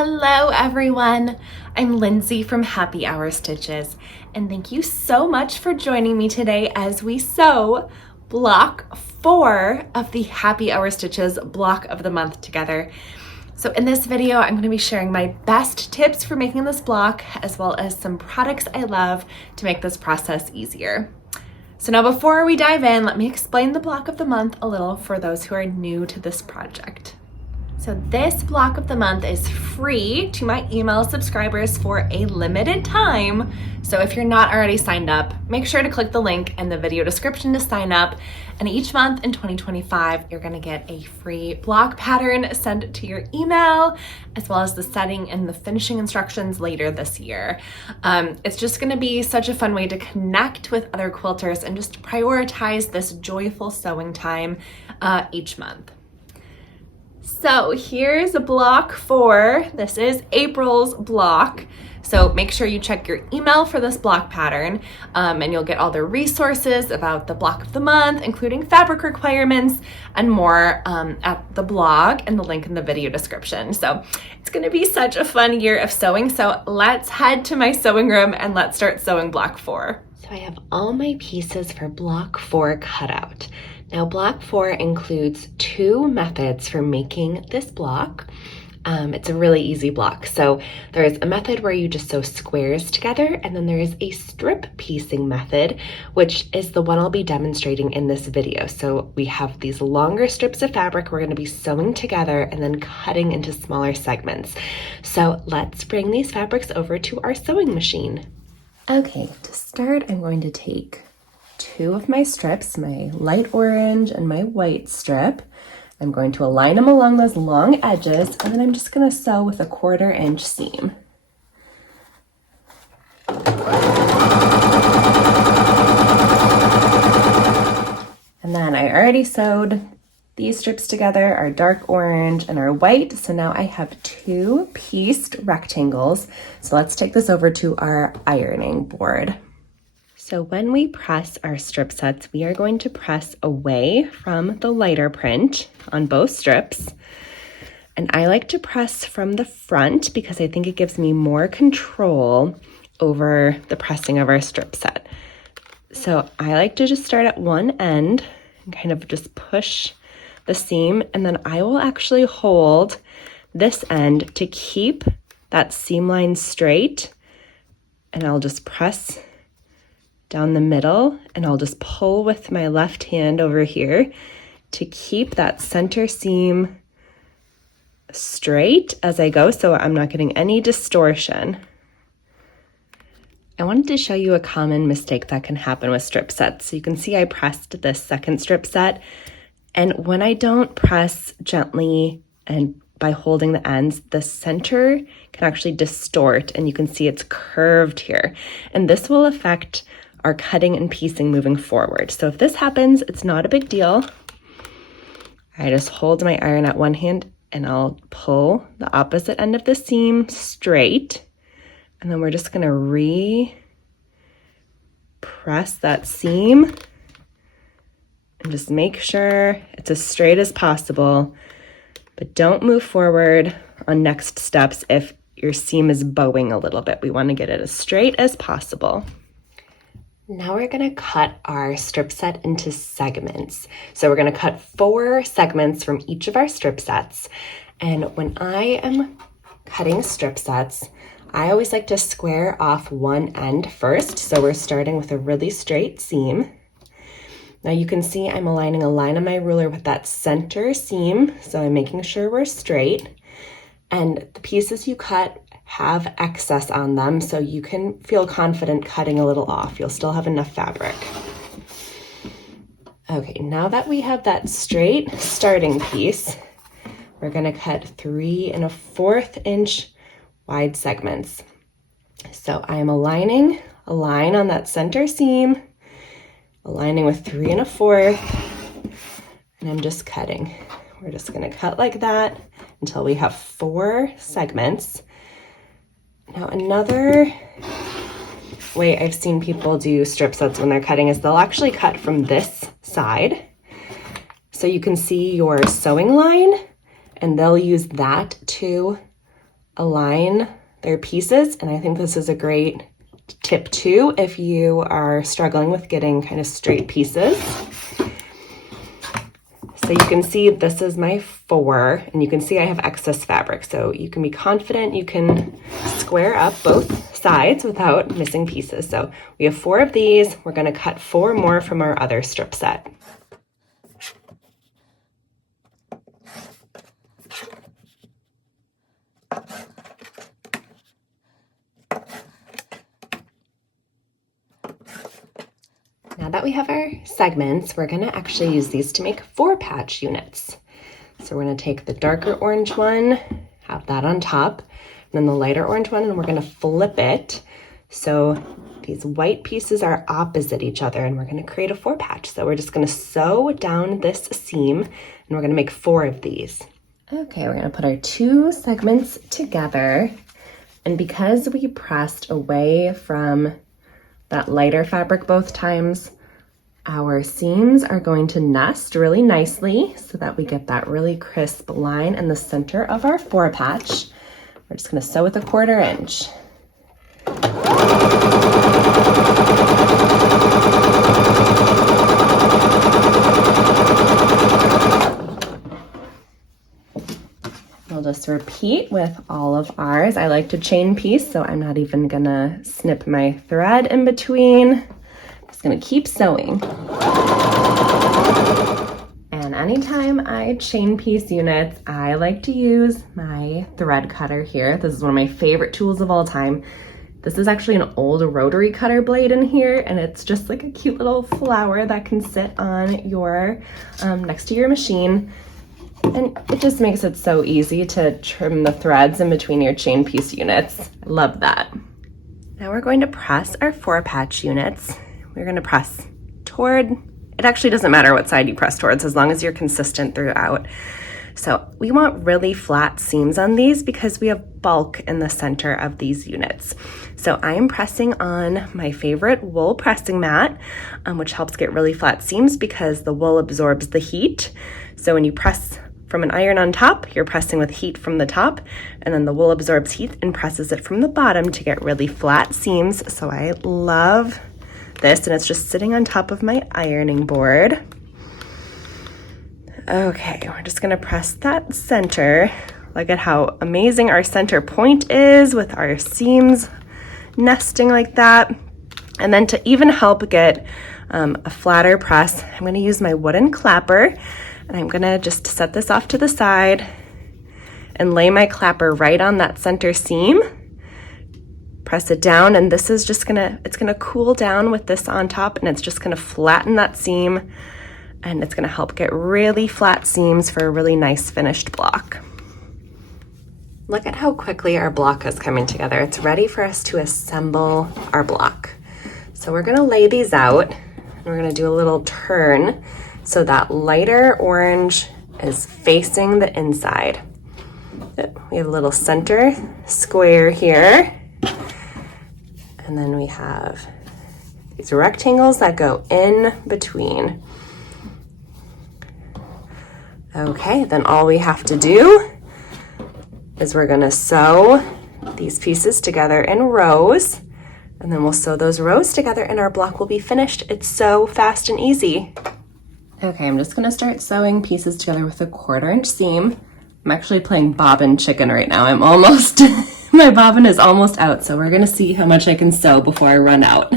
Hello everyone, I'm Lindsay from Happy Hour Stitches, and thank you so much for joining me today as we sew block 4 of the Happy Hour Stitches block of the month together. So in this video, I'm going to be sharing my best tips for making this block, as well as some products I love to make this process easier. So now before we dive in, let me explain the block of the month a little for those who are new to this project. So this block of the month is free to my email subscribers for a limited time. So if you're not already signed up, make sure to click the link in the video description to sign up. And each month in 2025, you're gonna get a free block pattern sent to your email, as well as the setting and the finishing instructions later this year. It's just gonna be such a fun way to connect with other quilters and just prioritize this joyful sewing time each month. So here's a block 4. This is April's block. So make sure you check your email for this block pattern, and you'll get all the resources about the block of the month, including fabric requirements and more at the blog and the link in the video description. So it's gonna be such a fun year of sewing. So let's head to my sewing room and let's start sewing block 4. So I have all my pieces for block 4 cut out. Now block 4 includes 2 methods for making this block. It's a really easy block. So there's a method where you just sew squares together, and then there is a strip piecing method, which is the one I'll be demonstrating in this video. So we have these longer strips of fabric we're going to be sewing together and then cutting into smaller segments. So let's bring these fabrics over to our sewing machine. Okay, to start, I'm going to take 2 of my strips, my light orange and my white strip. I'm going to align them along those long edges, and then I'm just going to sew with a 1/4 inch seam. And then I already sewed these strips together, our dark orange and our white. So now I have 2 pieced rectangles. So let's take this over to our ironing board. So when we press our strip sets, we are going to press away from the lighter print on both strips. And I like to press from the front because I think it gives me more control over the pressing of our strip set. So I like to just start at one end and kind of just push the seam, and then I will actually hold this end to keep that seam line straight, and I'll just press down the middle, and I'll just pull with my left hand over here to keep that center seam straight as I go, so I'm not getting any distortion. I wanted to show you a common mistake that can happen with strip sets. So you can see I pressed this second strip set, and when I don't press gently and by holding the ends, the center can actually distort, and you can see it's curved here. And this will affect our cutting and piecing moving forward. So if this happens, it's not a big deal. I just hold my iron at one hand and I'll pull the opposite end of the seam straight. And then we're just gonna press that seam and just make sure it's as straight as possible, but don't move forward on next steps if your seam is bowing a little bit. We wanna get it as straight as possible. Now we're gonna cut our strip set into segments. So we're gonna cut 4 segments from each of our strip sets. And when I am cutting strip sets, I always like to square off one end first. So we're starting with a really straight seam. Now you can see I'm aligning a line on my ruler with that center seam. So I'm making sure we're straight. And the pieces you cut have excess on them, so you can feel confident cutting a little off. You'll still have enough fabric. Okay, now that we have that straight starting piece, we're gonna cut 3 1/4 inch wide segments. So I'm aligning a line on that center seam, aligning with 3 1/4, and I'm just cutting. We're just gonna cut like that until we have 4 segments. Now another way I've seen people do strip sets when they're cutting is they'll actually cut from this side. So you can see your sewing line, and they'll use that to align their pieces. And I think this is a great tip too if you are struggling with getting kind of straight pieces. So you can see this is my 4, and you can see I have excess fabric. So you can be confident you can square up both sides without missing pieces. So we have 4 of these. We're going to cut 4 more from our other strip set. Now that we have our segments, we're going to actually use these to make 4 patch units. So we're going to take the darker orange one, have that on top, and then the lighter orange one, and we're going to flip it. So these white pieces are opposite each other, and we're going to create a 4 patch. So we're just going to sew down this seam, and we're going to make 4 of these. Okay, we're going to put our 2 segments together. And because we pressed away from that lighter fabric both times, our seams are going to nest really nicely so that we get that really crisp line in the center of our 4 patch. We're just going to sew with a 1/4 inch. We'll just repeat with all of ours. I like to chain piece, so I'm not even gonna snip my thread in between. I'm just gonna keep sewing. And anytime I chain piece units, I like to use my thread cutter here. This is one of my favorite tools of all time. This is actually an old rotary cutter blade in here, and it's just like a cute little flower that can sit on your, next to your machine. And it just makes it so easy to trim the threads in between your chain piece units. I love that. Now we're going to press our 4 patch units. We're going to press toward, it actually doesn't matter what side you press towards as long as you're consistent throughout. So we want really flat seams on these because we have bulk in the center of these units. So I am pressing on my favorite wool pressing mat, which helps get really flat seams because the wool absorbs the heat. So when you press from an iron on top, you're pressing with heat from the top, and then the wool absorbs heat and presses it from the bottom to get really flat seams. So I love this, and it's just sitting on top of my ironing board. Okay, we're just gonna press that center. Look at how amazing our center point is with our seams nesting like that. And then to even help get a flatter press, I'm gonna use my wooden clapper. And I'm gonna just set this off to the side and lay my clapper right on that center seam. Press it down, and this is just it's gonna cool down with this on top, and it's just gonna flatten that seam, and it's gonna help get really flat seams for a really nice finished block. Look at how quickly our block is coming together. It's ready for us to assemble our block. So we're gonna lay these out, and we're gonna do a little turn so that lighter orange is facing the inside. We have a little center square here. And then we have these rectangles that go in between. Okay, then all we have to do is we're gonna sew these pieces together in rows, and then we'll sew those rows together and our block will be finished. It's so fast and easy. Okay, I'm just gonna start sewing pieces together with a 1/4 inch seam. I'm actually playing bobbin chicken right now. I'm almost, my bobbin is almost out, so we're gonna see how much I can sew before I run out.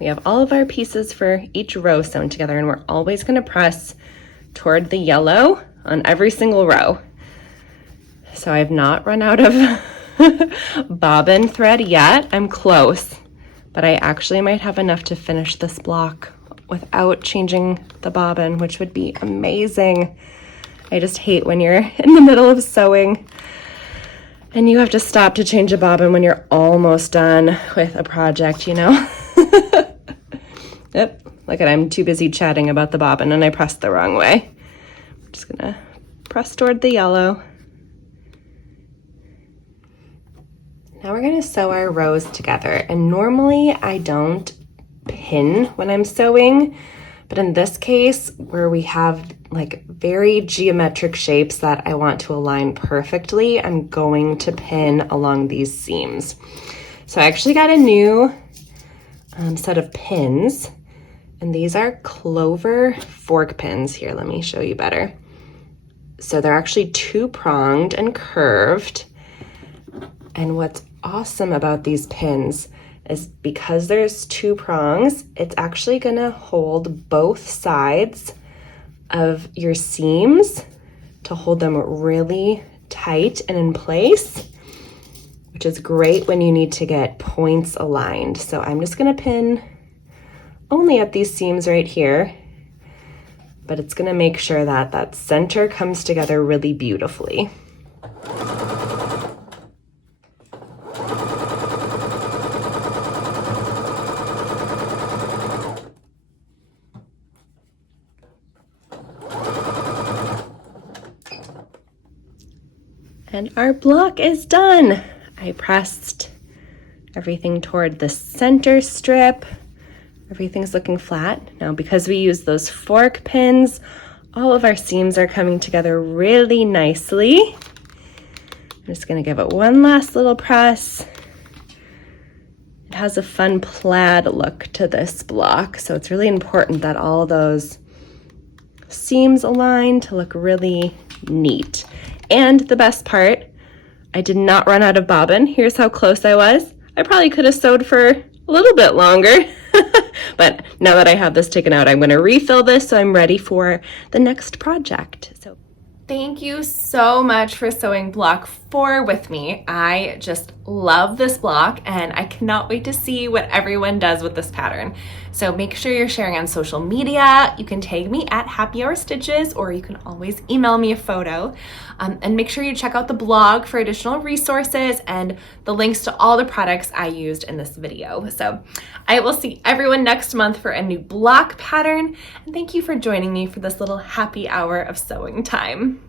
We have all of our pieces for each row sewn together, and we're always going to press toward the yellow on every single row. So I've not run out of bobbin thread yet. I'm close, but I actually might have enough to finish this block without changing the bobbin, which would be amazing. I just hate when you're in the middle of sewing and you have to stop to change a bobbin when you're almost done with a project, you know? Yep, look at, I'm too busy chatting about the bobbin and I pressed the wrong way. I'm just gonna press toward the yellow. Now we're gonna sew our rows together. And normally I don't pin when I'm sewing, but in this case where we have like very geometric shapes that I want to align perfectly, I'm going to pin along these seams. So I actually got a new set of pins, and these are clover fork pins. Here, let me show you better. So they're actually two-pronged and curved. And what's awesome about these pins is because there's two prongs, it's actually gonna hold both sides of your seams to hold them really tight and in place, which is great when you need to get points aligned. So I'm just gonna pin only at these seams right here, but it's gonna make sure that that center comes together really beautifully. And our block is done. I pressed everything toward the center strip. Everything's looking flat. Now, because we use those fork pins, all of our seams are coming together really nicely. I'm just gonna give it one last little press. It has a fun plaid look to this block, so it's really important that all those seams align to look really neat. And the best part, I did not run out of bobbin. Here's how close I was. I probably could have sewed for a little bit longer, but now that I have this taken out, I'm gonna refill this so I'm ready for the next project. So thank you so much for sewing block 4 with me. I just love this block and I cannot wait to see what everyone does with this pattern. So make sure you're sharing on social media. You can tag me at Happy Hour Stitches, or you can always email me a photo. And make sure you check out the blog for additional resources and the links to all the products I used in this video. So I will see everyone next month for a new block pattern. And thank you for joining me for this little happy hour of sewing time.